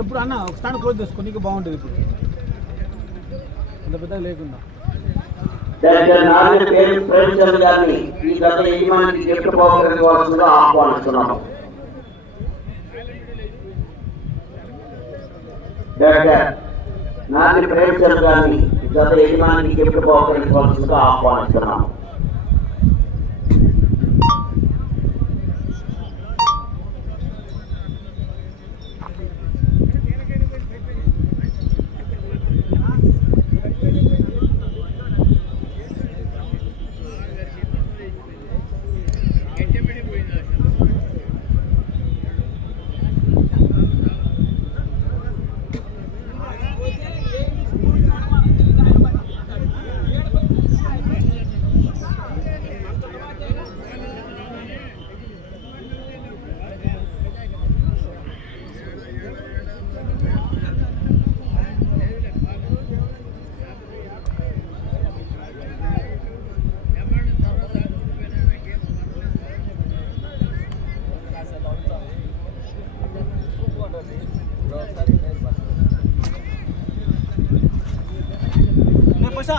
ఇప్పుడు అన్న ఒక స్టాండ్ క్లోజ్ చేసుకో నీకు బాగుంటుంది ఇప్పుడు. అంత పెద్ద లేకుండా. డాక్టర్ గారిని ఈ గత యజమానికి గిఫ్ట్ పోకరించవలసిందిగా ఆహ్వానిస్తున్నాము డాక్టర్ నారాయణ ప్రేమచంద్ర గారిని గత యజమానికి గిఫ్ట్ ఆహ్వానిస్తున్నాము పైసా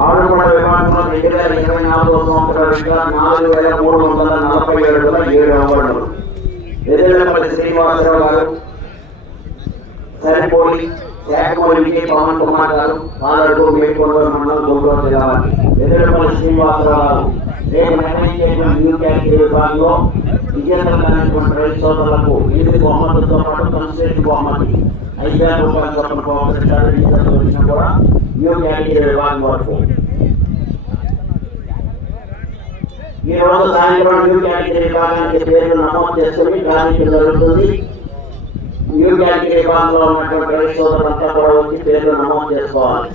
ఆరుగొండ విమానంలో రెండు వేల ఇరవై నాలుగో సంవత్సరం నాలుగు వేల మూడు వందల నలభై ఏడుల ఏడు శ్రీనివాసరావు గారు సరిపోలి విజయ్ పవన్ కుమార్ గారు మండలం గుంటూరు జిల్లా వారి శ్రీనివాసరావు గారు రేపు నిర్ణయించేటువంటి న్యూ విభాగంలో విజేతలు రైతు సోదరులకు బహుమతులతో పాటు కన్సల్ట్ బహుమతి. ఐదు వేల రూపాయల కోసం బహుమతించారు విజేతలు కూడా న్యూ కేటగిరీ విభాగం వరకు ఈ రోజు సాయంత్రం న్యూ కేటగిరీ విభాగానికి పేరు నమోదు చేసుకుని కార్యక్రమం జరుగుతుంది న్యూ కేటగిరీ విభాగంలో ఉన్నటువంటి రైతు సోదరులంతా కూడా వచ్చి పేర్లు నమోదు చేసుకోవాలి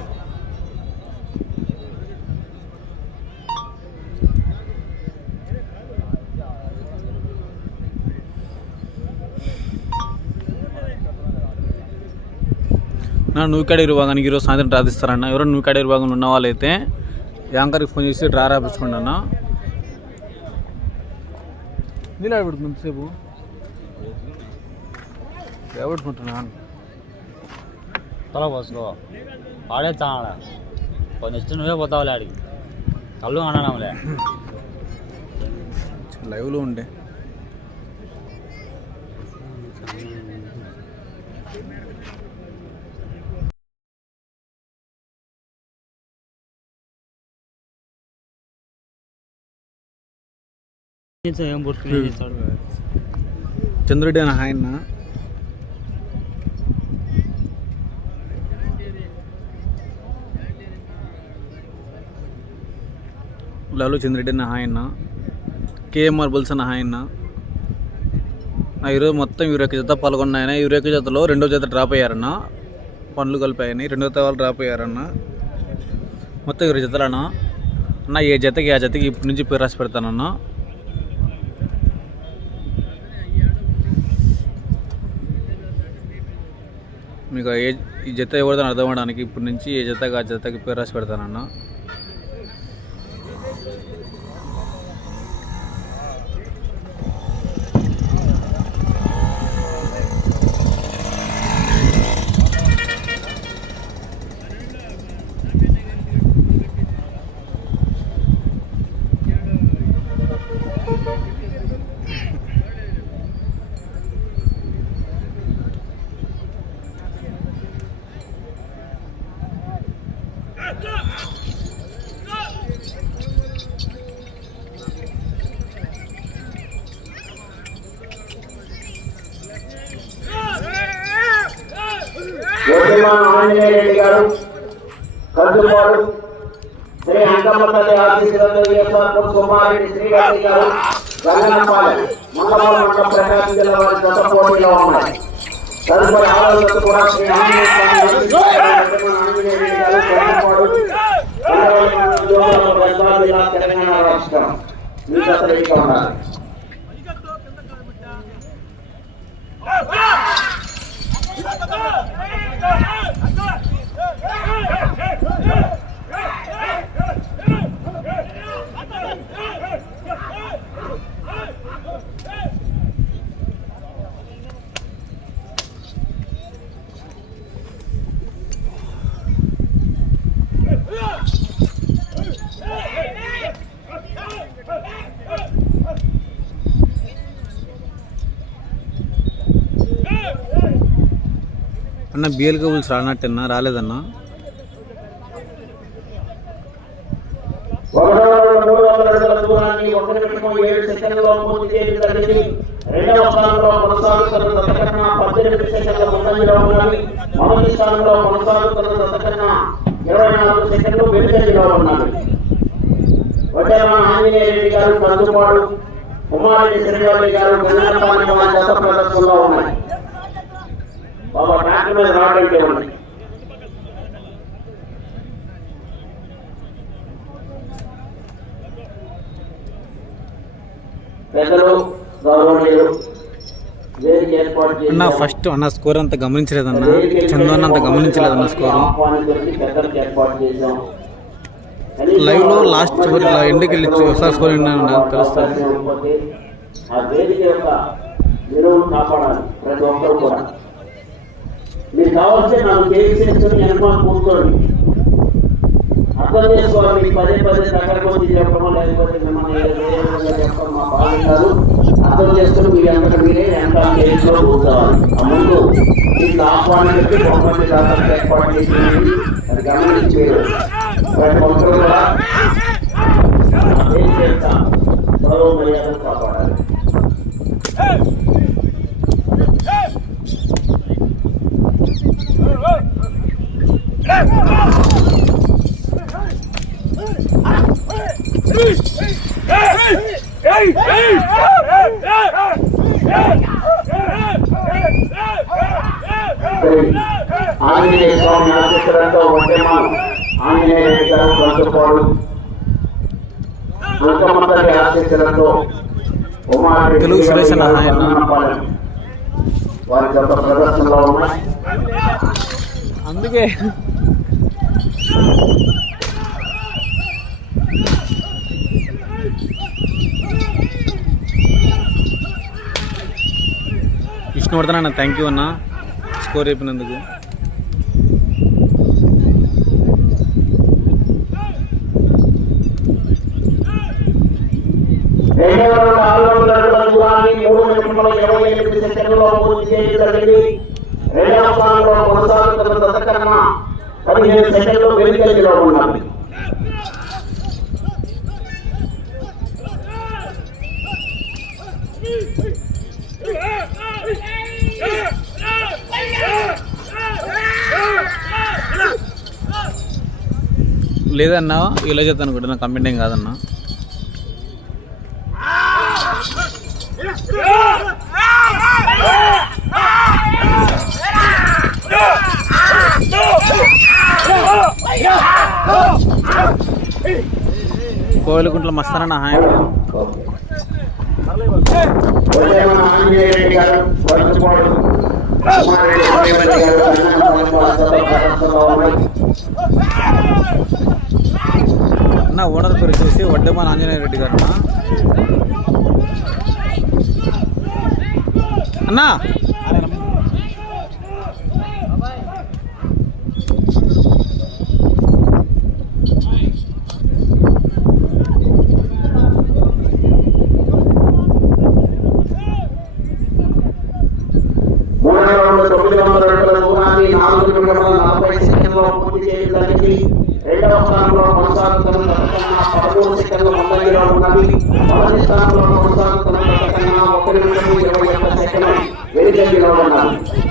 నా నూకాడేరు విభాగానికి ఈరోజు సాయంత్రం రాధిస్తారన్న ఎవరైనా నూకాడేరు విభాగంలో ఉన్న వాళ్ళైతే యాంకర్కి ఫోన్ చేసి డ్రా రాపించుకోండి అన్న. నీళ్ళు ఆడబడుతుంది సేపు ఎవడుకుంటున్నా తల పోసుకో. ఆడే తాడ కొంచెం ఇష్టం నువ్వే పోతావులే ఆడికి. కళ్ళు అనడంలే లైవ్లో ఉండే. చంద్రుడి అని ఆయన. లలు చంద్రెడ్డి అన్న ఆయన. కేఎంఆర్ బుల్స్ అన్న ఆయన. నా ఈరోజు మొత్తం ఇరవై జత పాల్గొన్నాయన. ఇరవై జతలో రెండో జత డ్రాప్ అయ్యారన్న. పనులు కలిపాయని రెండో జత వాళ్ళు డ్రాప్ అయ్యారన్న. మొత్తం ఇరవై జతలు అన్న ఏ జతకి ఆ జతకి ఇప్పటి నుంచి పేరు రాసి పెడతానన్నా. మీకు ఏ ఈ జత ఎవరిదని అర్థం అవడానికి ఇప్పటి నుంచి ఏ జతగా ఆ జతకి పేరు రాసి పెడతానన్నా యోగిమాన్ ఆంజనేయ రెడ్డి గారు కర్జుపాడు శ్రీ అంకమ్మ తల్లి ఆశీస్సులతో ఈశ్వరపురం సుబ్బారెడ్డి శ్రీగారి గారు రంగనపాలెం మంగళవారం మండలం ప్రకాశం జిల్లా వారి గత పోటీలో ఉన్నాయి తదుపరి ఆలోచన కూడా శ్రీ ఆంజనేయ స్వామి యోగిమాన్ ఆంజనేయ రెడ్డి గారు కర్జుపాడు మండలం జిల్లా తెలంగాణ రాష్ట్రం మీ గత రెడీగా ఉన్నారు అన్న బిఎల్ కబుల్స్ రానట్టన్నా రాలేదన్నా? రెండవ స్థానంలో కొనసాగుతున్న దశకన్నా పద్దెనిమిది సెకండ్ల ముందంజలో ఉన్నది మొదటి స్థానంలో కొనసాగుతున్న ఇరవై నాలుగు సెకండ్లు వెనుకంజలో ఉన్నది వడ్డేమ ఆంజనేయ రెడ్డి గారు కందుపాడు ఉమారెడ్డి శ్రీవల్లి గారు గంగనపాలెం వారి జత ప్రదర్శనలో ఉన్నాయి. మీద రావడానికి ఉన్నాయి పెద్దలు గౌరవనీయులు అన్న ఫస్ట్ అన్న స్కోర్ అంత గమనించలేదన్న. చందు అన్న అంత గమనించలేదన్న స్కోరు లైవ్లో లాస్ట్ చివరి ఎండ్కి వెళ్ళి ఒకసారి స్కోర్ ఏంటన్నా తెలుస్తుంది. ఆ వేదిక యొక్క విలువను కాపాడాలి ప్రతి ఒక్కరు కూడా. మీరు కావాల్సి నాకు చేసేసుకుని వెనకాల కూర్చోండి అర్థం చేసుకోవాలి మీకు పదే పదే దగ్గరకు చెప్పడం లేకపోతే మిమ్మల్ని చెప్పడం మా బాధ్యత కాదు. అర్థం చేసుకుని మీరు అంతటా మీరే వెనకాల చేతిలో కూర్చోవాలి ఆ ముందు మీకు ఆహ్వానం చెప్పి కొంతమంది దాదాపు ఏర్పాటు చేసింది అది గమనించి కొంత కూడా ఏం చేస్తా. గౌరవ మర్యాదలు కాపాడాలి. ఆంజనేయ స్వామి ఆశీస్సులతో వడ్డేమాను ఆంజనేయ రెడ్డి పంచుకోడు ఆశీస్సులతో తెలుగు సురేష్ ఆయన. వారి గత ప్రదర్శనలో ఉన్నాయి అందుకే విష్ణువర్ధన్ అన్న. థ్యాంక్ యూ అన్న. స్కోర్ అయిపోయినందుకు రెండు అడుగుల దూరాన్ని మూడు నిమిషముల ఇరవై ఎనిమిది సెకండ్లలో పూర్తి చేయడం జరిగింది రెండవ స్థానంలో కొనసాగుతున్న దశకన్నా పదిహేను సెకండ్లు వెనుకంజలో ఉన్నది లేదన్నా ఇలా చేద్దాం అనుకుంటున్నా కంప్లైంట్ ఏం కాదన్నా. కోయిలకుంట్ల మస్తానన్న హాయ్. వడ్డేమన ఆంజనేయ రెడ్డి గారు అన్న ఓనర్ పేరు వచ్చేసి వడ్డమాన్ ఆంజనేయ రెడ్డి గారు అన్న అన్నా మూడవ రౌండ్ తొమ్మిది వందల అడుగుల దూరాన్ని నాలుగు నిమిషముల నలభై సెకండ్లో పూర్తి చేయడం bisa dilakukan lagi.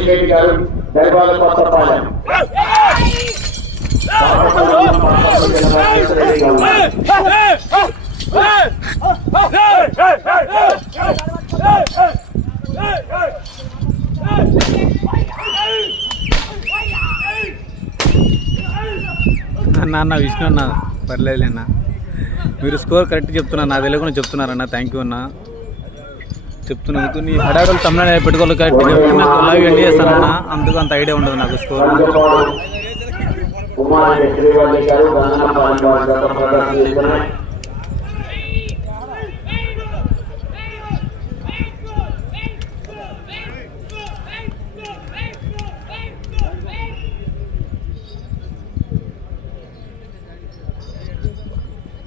ఆశీస్సులతో రెడ్డి గారు దర్బాల కొత్తపాలెం అన్న అన్న విష్ణు అన్న పర్లేదులే అన్న. మీరు స్కోర్ కరెక్ట్ చెప్తున్నారు నా తెలియకుండా చెప్తున్నారన్న. థ్యాంక్ యూ అన్న. చెప్తున్నందుకు నీ హడాడులు తమిళనాడు పెట్టుకోవాలి కాబట్టి కరెక్ట్ లైవ్ ఎండ్ చేస్తానన్న. అందుకు అంత ఐడియా ఉండదు నాకు స్కోర్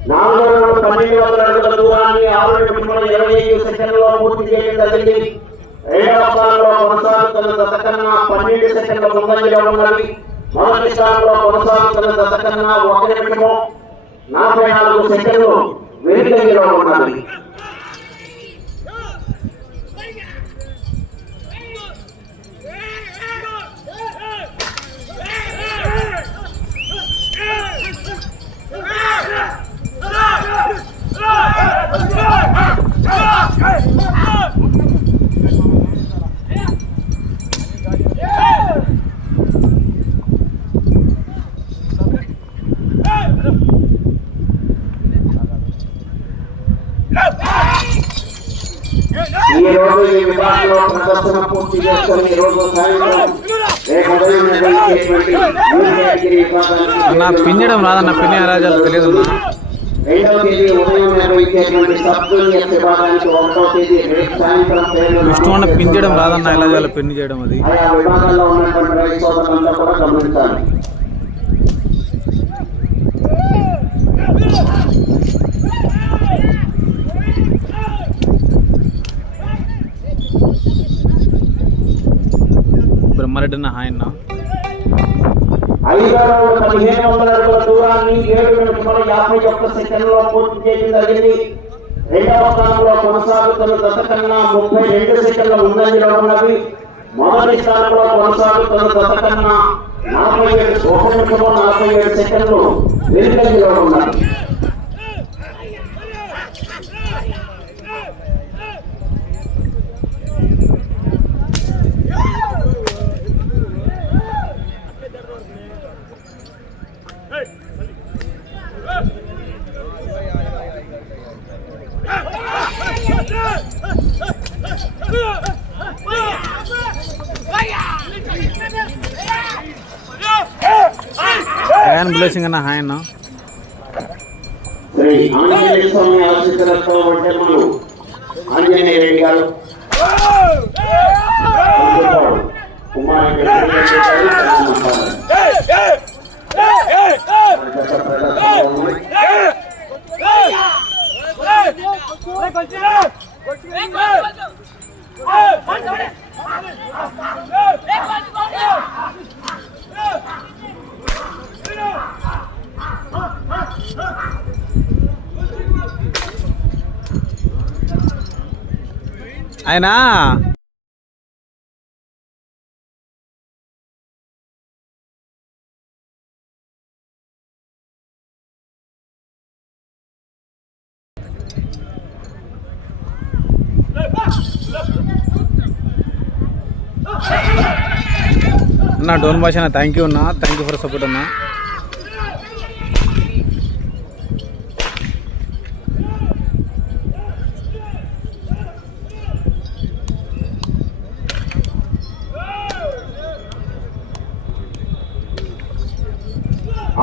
నాలుగు వందల శ్రీవల్లి పన్నెండు వందల అడుగుల దూరాన్ని ఆరు నిమిషముల ఇరవై ఐదు సెకండ్లో పూర్తి చేయడం జరిగింది. రెండవ స్థానంలో కొనసాగుతున్న దశకన్నా పన్నెండు సెకండ్ల ముందంజలో ఉన్నవి మొదటి స్థానంలో కొనసాగుతున్న దశకన్నా ఒక నిమిషము. నలభై నాలుగు సెకండ్లు వెనుకంజలో ఉన్నవి ఈ రోజు ఈ విభాగంలో ప్రదర్శన పూర్తి చేసుకొని ఈ రోజు సాయంత్రం రేపు ఉదయం నిర్వహించేటువంటి యూనివర్సిటీ విభాగానికి పిన్నడం రాదన్న పిన్ని రాజాలు తెలియదు రెండవ తేదీ ఉదయం నిర్వహించేటువంటి సబ్ జూనియర్ విభాగానికి ఒకటో తేదీ రేపు సాయంత్రం పేర్లు విష్ణు అన్న పిన్ చేయడం రాదన్న ఎలా చేయాలి పిన్ చేయడం అది. ఆయా విభాగాల్లో ఉన్నటువంటి రైతు సోదరులంతా కూడా గమనించాలి. బ్రహ్మారెడ్డి అన్న హాయ్ అన్న. ఐదారు పదిహేను వందల అడుగుల దూరాన్ని ఏడు నిమిషముల యాభై ఒక్క సెకండ్లో పూర్తి చేయడం జరిగింది రెండవ స్థానంలో కొనసాగుతున్న దశ కన్నా ముప్పై రెండు సెకండ్ల ముందంజలో ఉన్నవి మొదటి స్థానంలో కొనసాగుతున్న దశ కన్నా నలభై ఏడు ఒక నిమిషము నలభై ఏడు సెకండ్లు వెనుకంజలో ఫ్యాన్ బ్లెస్సింగ్ అన్న హాయ్ అన్న శ్రీ ఆంజనేయ స్వామి ఆశీస్సులతో వడ్డెమ్మలు ఆంజనేయ రెడ్డి గారు కుమారుడు శ్రీరెడ్డి గారు కన్నమ్మారు. గత ప్రదర్శనలో ఉన్నాయి. ఆయన అన్న డోన్ భాష అన్న థ్యాంక్ యూ అన్న. థ్యాంక్ యూ ఫర్ సపోర్ట్ అన్నా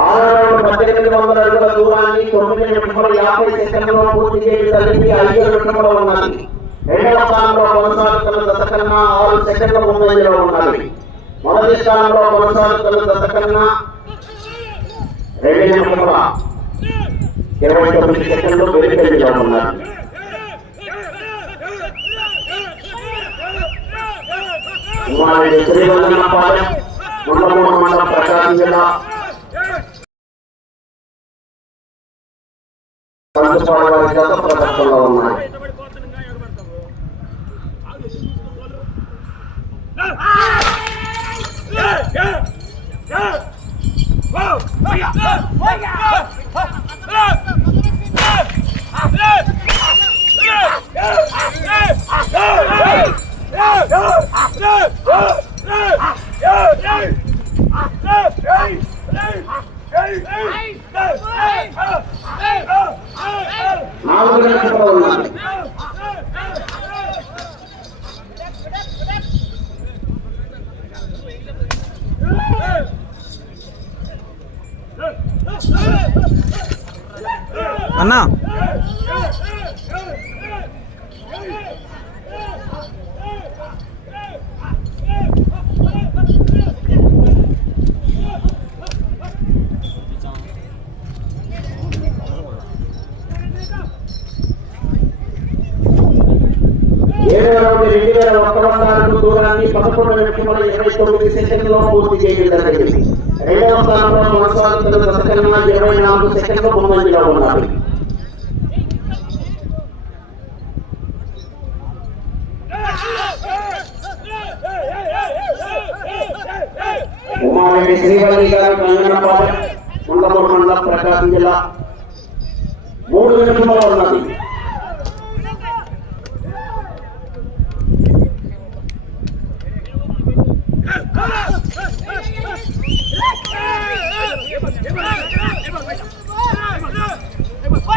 ఆరో రౌండ్ పద్దెనిమిది వందల అడుగుల దూరాన్ని తొమ్మిది నిమిషముల యాభై సెకండ్లో పూర్తి చేసి తల్లికి ఐదు నిమిషంలో ఉన్నది రెండవ స్థానంలో కొనసాగుతున్న దశకన్నా ఆరు సెకండ్ల ముందంజలో ఉన్నది మొదటి స్థానంలో కొనసాగుతున్న దశకన్నా రెండు నిమిషముల ఇరవై తొమ్మిది సెకండ్లు వెనుకంజలో ఉన్నారు కుమారుడి శ్రీవందనపాలెం ముండమూరు మండలం ప్రకాశం జిల్లా పంచపాడు వారి గత ప్రదర్శనలో ఉన్నాయి Yeah! దూరాన్ని పదకొండు నిమిషముల ఇరవై తొమ్మిది సెకండ్లో పూర్తి చేయడం జరిగింది. రెండవ స్థానంలో కొనసాగుతున్న దశకన్నా ఇరవై నాలుగు సెకండ్లు ముందంజలో ఉన్నారు ఉమారెడ్డి శ్రీవల్లి గారు కంగనపాలెం ఉండమూరు మండలం ప్రకాశం జిల్లా. మూడు నిమిషంలో ఉన్నది ఉదయం ఆంజనేయ గారు కంగనపాలెం ఉమారెడ్డి శ్రీవల్లి గారు కంగనపాలెం వారి జత ప్రదర్శనలో ఉన్నాయి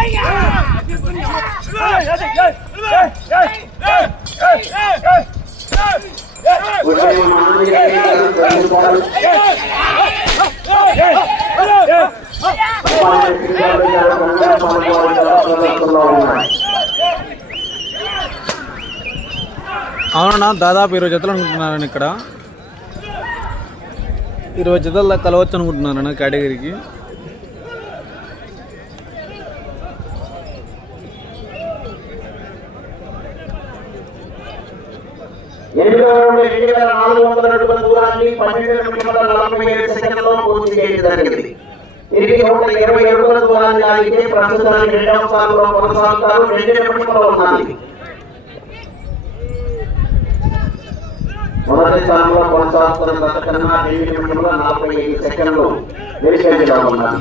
అవునన్నా దాదాపు ఇరవై జతలు అనుకుంటున్నారని ఇక్కడ. ఇరవై జతల కలవచ్చు అనుకుంటున్నారన్న కేటగిరీకి ఎనిమిది వేల నుండి రెండు వేల నాలుగు వందల అడుగుల దూరాన్ని పన్నెండు నిమిషముల నలభై ఏడు సెకండ్లలో పూర్తి చేయడం జరిగింది. తిరిగి నూట ఇరవై అడుగుల దూరాన్ని ఆగితే ప్రస్తుతానికి రెండవ స్థానంలో కొనసాగుతారు. రెండు నిమిషంలో ఉన్నాయి మొదటి స్థానంలో కొనసాగుతున్న గత కన్నా రెండు నిమిషముల నలభై ఐదు సెకండ్లు వెలికేజీలో ఉన్నాయి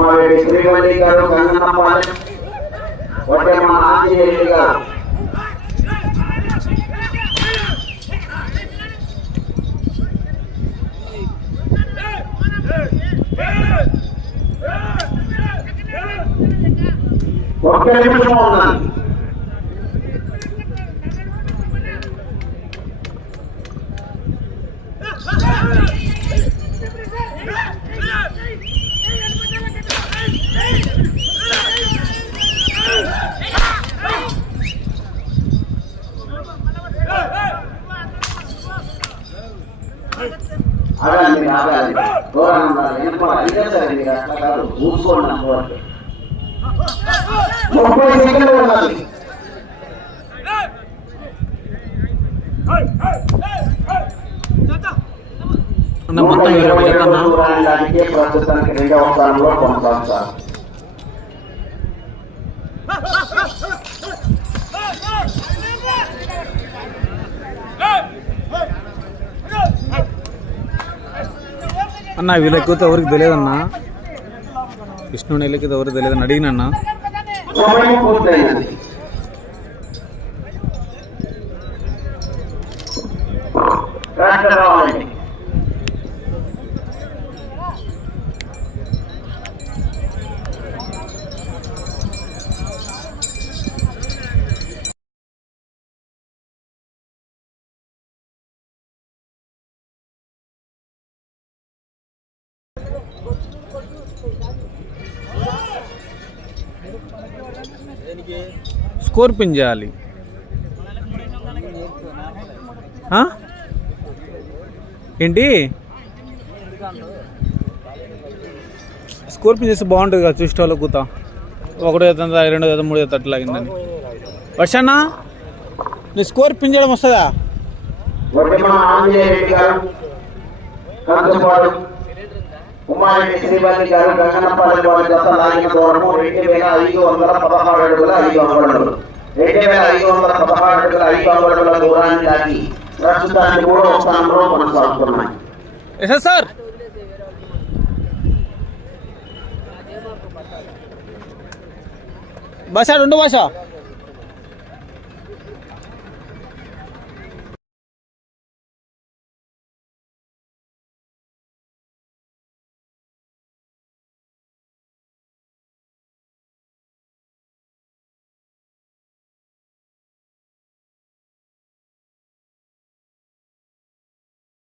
ఉమారెడ్డి శ్రీవల్లి గారు గంగన్నపాలెం వడ్డెమ్మ ఆంజనేయులు గారు ఒక్క నిమిషం ఉన్నాను రెండవ స్థానంలో కొనసాగుతారు అన్న వీళ్ళు ఎక్కితే ఎవరికి తెలియదన్నా విష్ణుని ఎక్కితే ఎవరికి తెలియదని అడిగినన్నా స్కోర్ పిన్ చేయాలి. ఏంటి? స్కోర్ పిన్ చేస్తే బాగుంటుంది కదా చూసే వాళ్ళకి కూత. ఒకటో అవుతుంది రెండో అవుతుంది మూడో అవుతుంది అట్లా అయిందని. వర్షన్న నీ స్కోర్ పిన్ చేయడం వస్తుందా వడ్డెమ్మ ఆంజనేయ రెడ్డి గారు కందుపాడు ఉమారెడ్డి శ్రీవల్లి గారు గంగన్నపాలెం వారి జత లాగిన దూరము రెండు వేల ఐదు వందల పదహారు అడుగుల ఐదు అంగుళములు రెండు వేల ఐదు వందల పదహారు అడుగుల ఐదు అంగుళముల దూరాన్ని దాటి ప్రస్తుతానికి మూడవ స్థానంలో కొనసాగుతున్నాయి. సార్. భాష రెండు భాష.